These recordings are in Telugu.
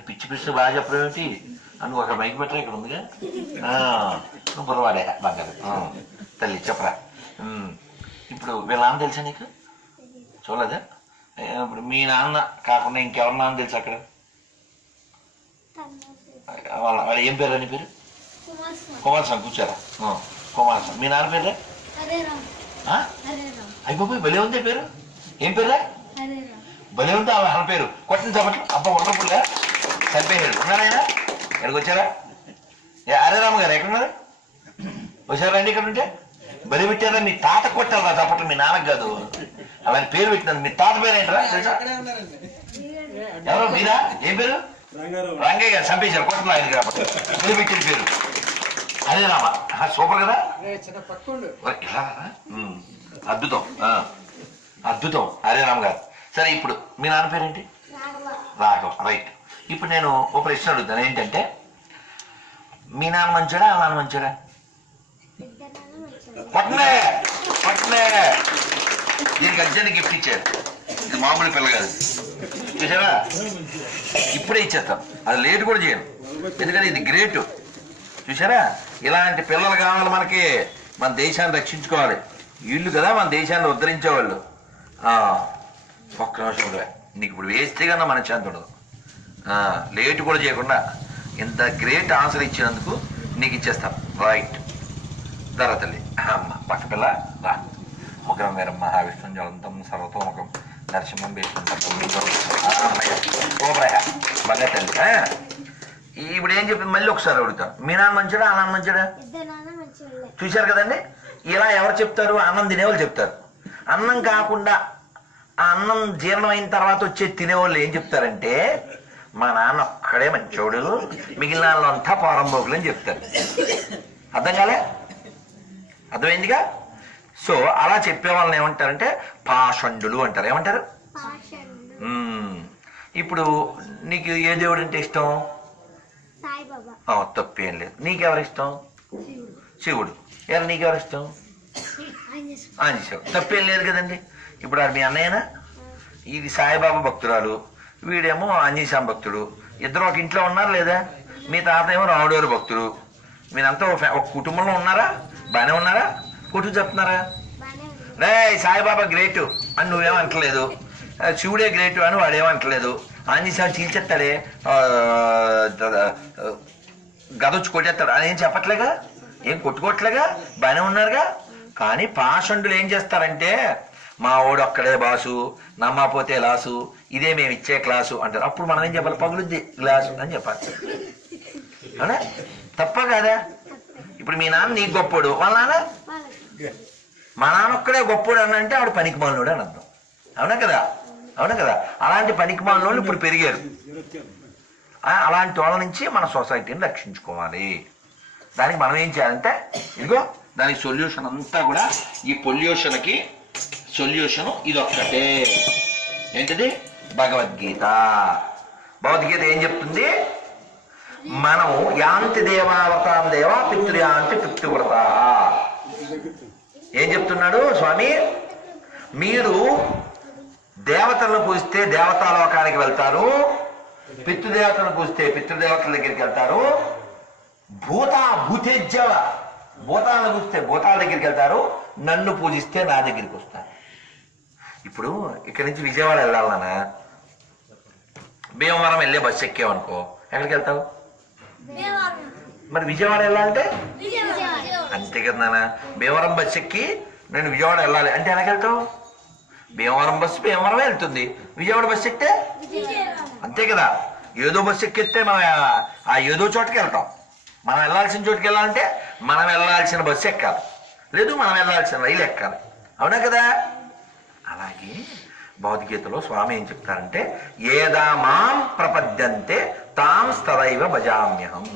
పిచ్చి పిచ్చి బాగా చెప్పడం ఏమిటి? అని ఒక మైక్ పెట్టరా ఇక్కడ ఉందిగా? ఆ, నువ్వు బుర్రవాడే బంగారు. తల్లి చెప్పరా. ఇప్పుడు వీళ్ళ నాన్న తెలుసా నీకు? చూడలేదా? ఇప్పుడు మీ నాన్న కాకుండా ఇంకెవరి నాన్న తెలుసు అక్కడ? వాళ్ళ వాళ్ళ ఏం పేరు అని పేరు? కుమారస్వామి. కూర్చోరా. కుమారస్వామి. మీ నాన్న పేరు అయిపోయి భలే ఉంది పేరు. ఏం రామ్. భలే ఉంది ఆ వాళ్ళ పేరు. కొట్టిన చప్పట్లు అబ్బా వండర్ఫుల్గా చనిపోయాడు ఉన్నారాయన ఎక్కడికి వచ్చారా? ఏ అరే రామ గారు ఎక్కడున్నారు? వచ్చారా అండి ఇక్కడ ఉంటే బలి పెట్టారా? మీ తాత కొట్టారా చప్పట్లు మీ నాన్నకు కాదు. అలాంటి పేరు పెట్టినారు. మీ తాత పేరు ఏంట్రా? ఎవరు? మీరా? ఏం పేరు? రంగయ్య గారు చంపేశారు. కొట్టలు ఆయన కాబట్టి బలి పెట్టిన పేరు. అదే రామ సూపర్ కదా? ఇలా అద్భుతం. ఆ, అద్భుతం. అదే రామ్ గారు సరే ఇప్పుడు మీ నాన్న పేరేంటి? రాఘవ. రైట్. ఇప్పుడు నేను ఒక ప్రశ్న అడుగుతాను. ఏంటంటే మీ నాన్న మంచోడా ఆ నాన్న మంచోడా? పట్నే పట్నే. దీనికి అర్జెంట్ గిఫ్ట్ ఇచ్చారు. ఇది మామూలు పిల్ల కాదు. చూసారా ఇప్పుడే ఇచ్చేస్తాం. అది లేట్ కూడా చేయను. ఎందుకంటే ఇది గ్రేట్. చూసారా? ఇలాంటి పిల్లలు కావాలి మనకి. మన దేశాన్ని రక్షించుకోవాలి. వీళ్ళు కదా మన దేశాన్ని ఉద్ధరించేవాళ్ళు. ఆ, ఒక్క నిమిషం నీకు ఇప్పుడు వేస్తే కన్నా మన శాంతి ఉండదు. లేట్ కూడా చేయకుండా ఇంత గ్రేట్ ఆన్సర్ ఇచ్చినందుకు నీకు ఇచ్చేస్తాం. రైట్ ధర తల్లి అమ్మ పక్క పిల్ల రా. ముఖం వీరం మహావిష్ణు జ్వలంతం సర్వతోముఖం నరసింహం బాగా తల్లి? ఇప్పుడు ఏం చెప్పింది మళ్ళీ ఒకసారి అడుగుతాం. మీ నాన్న మంచిడా ఆ నాన్న మంచిడా? చూశారు కదండి? ఇలా ఎవరు చెప్తారు? అన్నం తినేవాళ్ళు చెప్తారు. అన్నం కాకుండా ఆ అన్నం జీర్ణం అయిన తర్వాత వచ్చే తినేవాళ్ళు ఏం చెప్తారంటే మా నాన్న ఒక్కడే మంచోడు. మిగిలిన వాళ్ళంతా పారంభోగులు అని చెప్తారు. అర్థం కాలే? అర్థమైందిగా? సో అలా చెప్పే వాళ్ళని ఏమంటారంటే పాషండులు అంటారు. ఏమంటారు. ఇప్పుడు నీకు ఏ దేవుడు అంటే ఇష్టం తప్పేం లేదు. నీకెవరు ఇష్టం? శివుడు. ఎవరు నీకెవరు ఇష్టం? ఆంజనేయ ఆంజనేయ తప్పేం లేదు కదండి. ఇప్పుడు అది మీ అన్నయ్యనా? ఇది సాయిబాబా భక్తురాలు. వీడేమో ఆంజనేయ భక్తుడు. ఇద్దరు ఒక ఇంట్లో ఉన్నారు లేదా? మీ తాత ఏమో రాముడోరు భక్తుడు. మీరంతా ఒక ఒక కుటుంబంలో ఉన్నారా? బాగానే ఉన్నారా? కొట్టు చెప్తున్నారా? రే సాయిబాబా గ్రేటు అని నువ్వేమంటలేదు శివుడే గ్రేటు అని వాడేమంటలేదు ఆంజనేయ చీల్చేస్తాడే. గదొచ్చి కొట్టేస్తాడు. అని ఏం చెప్పట్లేగా? ఏం కొట్టుకోవట్లేగా? బాగానే ఉన్నారుగా? కానీ పాషండులు ఏం చేస్తారంటే మా ఓడు అక్కడే బాసు నమ్మకపోతే లాసు ఇదే మేము ఇచ్చే క్లాసు అంటారు. అప్పుడు మనం ఏం చెప్పాలి? పగులుద్ది గ్లాసు అని చెప్పాలి. అవునా? తప్ప కాదా? ఇప్పుడు మీ నాన్న నీకు గొప్పోడు. వాళ్ళ నాన్న? మా నాన్న ఒక్కడే గొప్పోడు అని అంటే ఆవిడ పనికి మాలినోడు అని అర్థం. అవునా కదా? అవునా కదా? అలాంటి పనికి మాలినోళ్ళు ఇప్పుడు పెరిగారు. అలాంటి వాళ్ళ నుంచి మన సొసైటీని రక్షించుకోవాలి. దానికి మనం ఏం చేయాలంటే ఇదిగో దానికి సొల్యూషన్ అంతా కూడా ఈ పొల్యూషన్కి సొల్యూషన్ ఇది ఒక్కటే. ఏంటిది? భగవద్గీత. భగవద్గీత ఏం చెప్తుంది? మనం యాంతి దేవావతాం దేవ పితృయాంతి పితృవ్రత. ఏం చెప్తున్నాడు స్వామి? మీరు దేవతలను పూజిస్తే దేవతాలోకానికి వెళ్తారు. పితృదేవతలను పూజిస్తే పితృదేవతల దగ్గరికి వెళ్తారు. భూత భూతేజ్జవ. భూతాలను పూజిస్తే భూతాల దగ్గరికి వెళ్తారు. నన్ను పూజిస్తే నా దగ్గరికి వస్తారు. ఇప్పుడు ఇక్కడి నుంచి విజయవాడ వెళ్ళాలన్నా భీమవరం వెళ్ళే బస్సు ఎక్కావనుకో ఎక్కడికి వెళ్తావు? మరి విజయవాడ వెళ్ళాలంటే? అంతే కదా నాన్న. భీమవరం బస్సు ఎక్కి నేను విజయవాడ వెళ్ళాలి. అంటే ఎలాగ వెళ్తావు? భీమవరం బస్సు భీమవరం వెళ్తుంది. విజయవాడ బస్సు ఎక్కితే? అంతే కదా. ఏదో బస్సు ఎక్కితే మనం ఆ- ఆ ఏదో చోటుకి వెళ్తాం. మనం వెళ్ళాల్సిన చోటుకి వెళ్ళాలంటే మనం వెళ్ళాల్సిన బస్సు ఎక్కాలి. లేదు మనం వెళ్ళాల్సిన రైలు ఎక్కాలి. అవునా కదా? అలాగే భగవద్గీతలో స్వామి ఏం చెప్తారంటే ఏదా మాం ప్రపద్యంతే తాం స్తరైవ భజామ్యహం.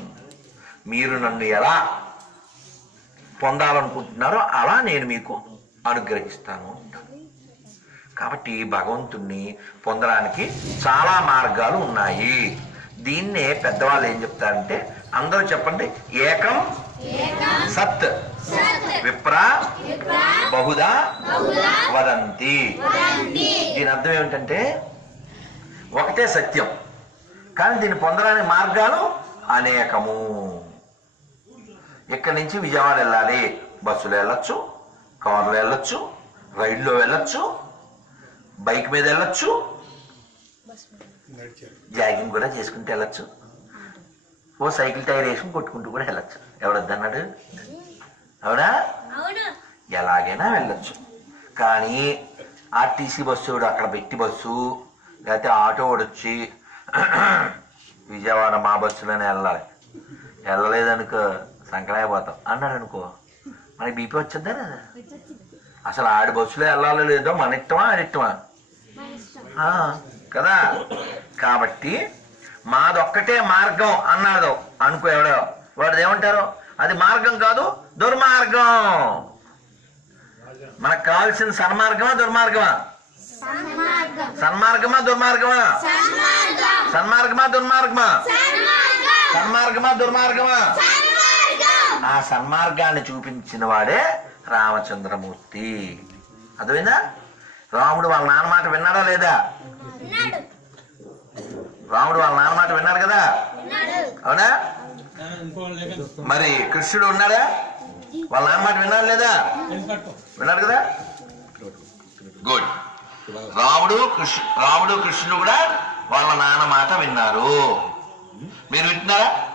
మీరు నన్ను ఎలా పొందాలనుకుంటున్నారో అలా నేను మీకు అనుగ్రహిస్తాను కాబట్టి భగవంతుణ్ణి పొందడానికి చాలా మార్గాలు ఉన్నాయి. దీన్నే పెద్దవాళ్ళు ఏం చెప్తారంటే అందరూ చెప్పండి ఏకం సత్. విప్ర బహుదా వదంతి. దీని అర్థం ఏమిటంటే ఒకటే సత్యం కానీ దీన్ని పొందడానికి మార్గాలు అనేకము. ఇక్కడి నుంచి విజయవాడ వెళ్ళాలి. బస్సులో వెళ్ళొచ్చు కార్లో వెళ్ళొచ్చు రైల్లో వెళ్ళొచ్చు బైక్ మీద వెళ్ళొచ్చు జాగింగ్ కూడా చేసుకుంటూ వెళ్ళొచ్చు. ఓ సైకిల్ టైర్ వేసుకుని కొట్టుకుంటూ కూడా వెళ్ళొచ్చు. ఎవడొద్దన్నాడు అవునా? ఎలాగైనా వెళ్ళొచ్చు. కానీ ఆర్టీసీ బస్సు అక్కడ పెట్టి బస్సు లేకపోతే ఆటో వచ్చి విజయవాడ మా బస్సులోనే వెళ్ళాలి. వెళ్ళలేదనుకో సంకరాయిపోతాం అన్నాడు అనుకో మనకి బీపీ వచ్చిందా లేదా? అసలు ఆడి బస్సులో వెళ్ళాలో లేదో మన ఇష్టమా ఆడి ఇష్టమా? మన ఇష్టం. ఆ, కదా? కాబట్టి మాదొక్కటే మార్గం అన్నాడు అనుకో ఎవడో. వాడు ఏమంటారు? అది మార్గం కాదు దుర్మార్గం. మనకు కావాల్సిన సన్మార్గమా దుర్మార్గమా? సన్మార్గం. సన్మార్గమా దుర్మార్గమా? సన్మార్గం. సన్మార్గమా దుర్మార్గమా? సన్మార్గం. సన్మార్గమా దుర్మార్గమా? ఆ సన్మార్గాన్ని చూపించిన వాడే రామచంద్రమూర్తి. అర్థమైందా? రాముడు వాళ్ళ నాన్న మాట విన్నాడా లేదా? రాముడు వాళ్ళ నాన్న మాట విన్నాడు కదా? అవునా? మరి కృష్ణుడు ఉన్నాడా? వాళ్ళ నామాట మాట విన్నాడు లేదా? విన్నాడు కదా? గుడ్ రాముడు కృష్ణ రాముడు కృష్ణుడు కూడా వాళ్ళ నాన్న మాట విన్నారు. మీరు వింటున్నారా?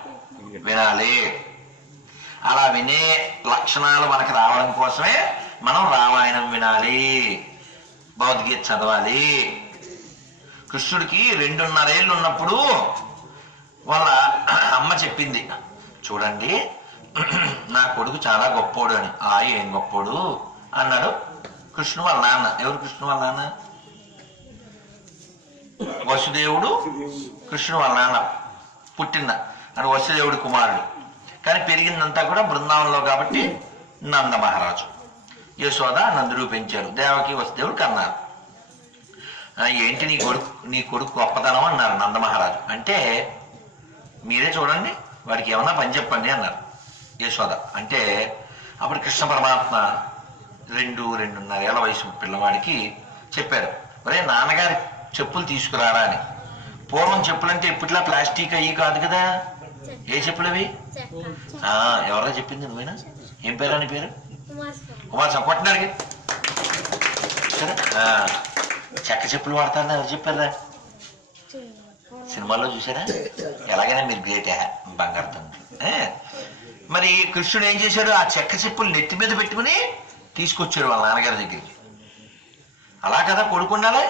వినాలి. అలా వినే లక్షణాలు మనకు రావడం కోసమే మనం రామాయణం వినాలి. భగవద్గీత చదవాలి. కృష్ణుడికి రెండున్నరేళ్ళు ఉన్నప్పుడు వాళ్ళ అమ్మ చెప్పింది. చూడండి. నా కొడుకు చాలా గొప్పోడు అని. ఆ ఏం గొప్పోడు? అన్నాడు. కృష్ణు వాళ్ళ నాన్న. ఎవరు కృష్ణు వాళ్ళ నాన్న? వసుదేవుడు కృష్ణు వాళ్ళ నాన్న. పుట్టిన అని వసుదేవుడు కుమారుడు. కానీ పెరిగిందంతా కూడా బృందావనంలో కాబట్టి నంద మహారాజు. యశోద నందుడు పెంచారు. దేవకి వసుదేవుడు కన్నారు. ఏంటి నీ కొడుకు నీ కొడుకు గొప్పతనం అన్నారు నంద మహారాజు. అంటే మీరే చూడండి. వాడికి ఏమన్నా పని చెప్పండి అన్నారు. యశోద అంటే అప్పుడు కృష్ణ పరమాత్మ రెండు రెండున్నర ఏళ్ళ వయసు పిల్లవాడికి చెప్పారు. ఒరే నాన్నగారి చెప్పులు తీసుకురారా అని. పూర్వం చెప్పులంటే ఇప్పట్లా ప్లాస్టిక్ అయ్యి కాదు కదా. ఏ చెప్పులు అవి? ఆ, ఎవరో చెప్పింది నువ్వేనా? ఏం పేరు అని పేరు? కుమార్ సరే. ఆ, చెక్క చెప్పులు వాడతారని ఎవరు చెప్పారా సినిమాల్లో చూసారా ఎలాగైనా మీరు గ్రేట్ బంగారు తండ్రి? మరి కృష్ణుడు ఏం చేశాడు? ఆ చెక్క చెప్పులు నెత్తి మీద పెట్టుకుని తీసుకొచ్చాడు వాళ్ళ నాన్నగారి దగ్గరికి. అలా కదా కొడుకు ఉండాలి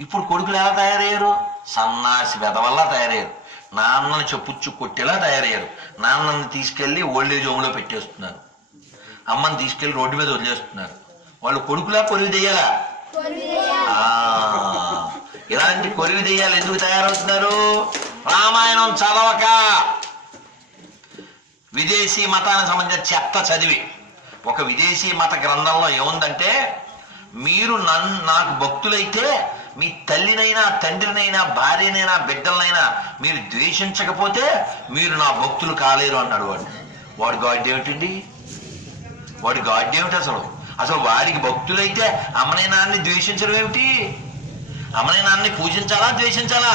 ఇప్పుడు కొడుకులు ఎలా తయారయ్యారు? సన్నాసి వెదవల్ల తయారయ్యారు. నాన్నని చెప్పుచ్చు కొట్టేలా తయారయ్యారు. నాన్నని తీసుకెళ్ళి ఓల్డేజ్ హోమ్లో పెట్టేస్తున్నారు. అమ్మని తీసుకెళ్ళి రోడ్డు మీద వదిలేస్తున్నారు. వాళ్ళు కొడుకులా కొరివి దెయ్యాలా ఆ, ఇలాంటి కొరివి దెయ్యాలు ఎందుకు తయారవుతున్నారు? రామాయణం చదవక. విదేశీ మతానికి సంబంధించిన చెత్త చదివి. ఒక విదేశీ మత గ్రంథంలో ఏముందంటే మీరు నన్ను నాకు భక్తులైతే మీ తల్లినైనా తండ్రినైనా భార్యనైనా బిడ్డలనైనా మీరు ద్వేషించకపోతే మీరు నా భక్తులు కాలేరు అన్నాడు వాడు. వాడు గాడ్ ఏమిటండి? వాడి గాడ్ ఏమిటి అసలు? అసలు వారికి భక్తులైతే అమ్మని ద్వేషించడం ఏమిటి? అమ్మని నాన్ని పూజించాలా ద్వేషించాలా?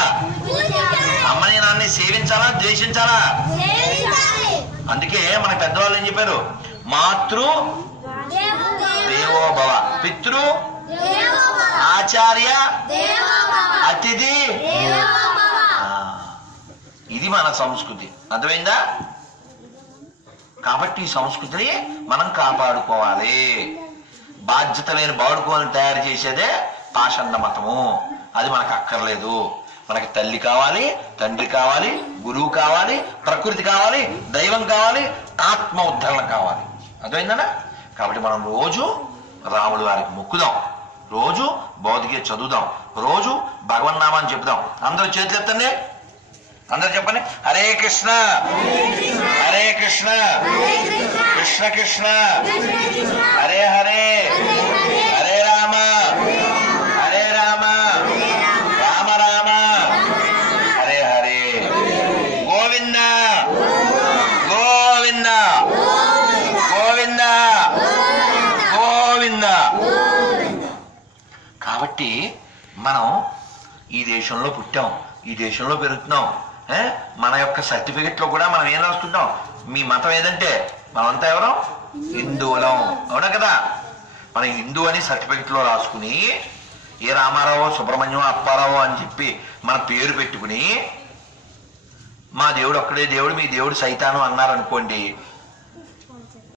అమ్మని నాన్ని సేవించాలా ద్వేషించాలా? అందుకే మన పెద్దవాళ్ళు ఏం చెప్పారు? మాతృ దేవోభవ. పితృ ఆచార్య అతిథి ఇది మన సంస్కృతి. అర్థమైందా? కాబట్టి ఈ సంస్కృతిని మనం కాపాడుకోవాలి. బాధ్యత లేని బాడుకోని తయారు చేసేదే పాషండ మతము. అది మనకు అక్కర్లేదు. మనకి తల్లి కావాలి తండ్రి కావాలి గురువు కావాలి ప్రకృతి కావాలి దైవం కావాలి ఆత్మ ఉద్ధరణ కావాలి. అర్థమైందనా? కాబట్టి మనం రోజు రాముడు వారికి మొక్కుదాం. రోజు భౌతిక చదువుదాం. రోజు భగవన్నామాన్ని చెప్దాం. అందరూ చేతులు ఎత్తండి. అందరూ చెప్పండి. హరే కృష్ణ. హరే కృష్ణ. కృష్ణ. కృష్ణ హరే హరే హరే రామ హరే రామ రామ రామ హరే హరే గోవింద గోవింద గోవింద గోవింద కాబట్టి మనం ఈ దేశంలో పుట్టాం ఈ దేశంలో పెరుగుతున్నాం మన యొక్క సర్టిఫికెట్లో కూడా మనం ఏం రాసుకుంటాం? మీ మతం ఏదంటే మనమంతా ఎవరం? హిందువులం. అవునా కదా? మన హిందూ అని సర్టిఫికెట్లో రాసుకుని ఏ రామారావు సుబ్రహ్మణ్యం అప్పారావు అని చెప్పి మన పేరు పెట్టుకుని మా దేవుడు ఒక్కడే దేవుడు మీ దేవుడు సైతాను అన్నారనుకోండి